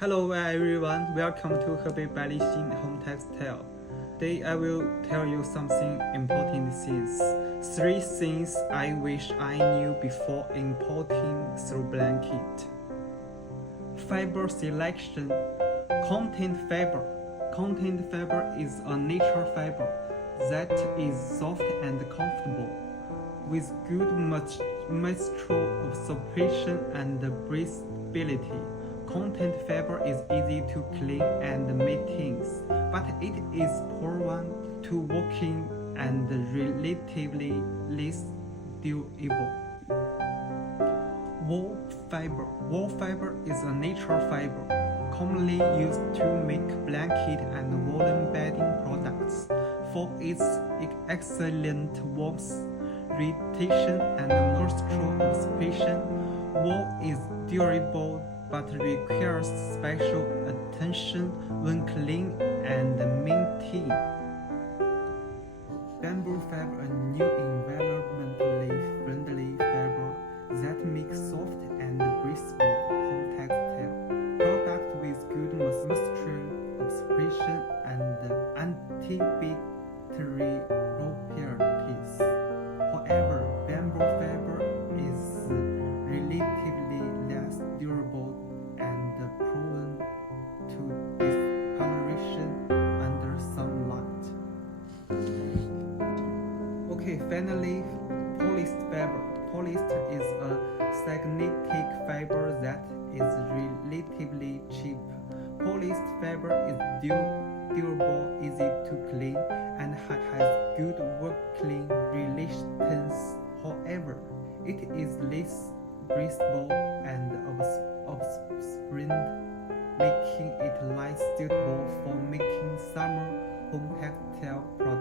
Hello everyone, welcome to Hebei Bailixin Home Textile. Today I will tell you something important things. 3 things I wish I knew before importing through blanket. Fiber selection. Content fiber. Content fiber is a natural fiber that is soft and comfortable, with good moisture absorption and breathability. Content fiber is easy to clean and maintain, but it is prone to walking and relatively less durable. Wool fiber. Wool fiber is a natural fiber, commonly used to make blanket and woolen bedding products. For its excellent warmth, retention, and moisture absorption, wool is durable but requires special attention when cleaning and maintaining. Bamboo fiber, a new environmentally friendly fiber that makes soft and breathable home textile product with good moisture absorption and antibacterial properties. However, bamboo fiber is relatively less durable and prone to discoloration under sunlight. Okay, finally, polyester fiber. Polyester is a synthetic fiber that is relatively cheap. Polyester fiber is durable, easy to clean, and has good working relations. However, it is less breathable and absorbent, making it less suitable for making summer home textile products.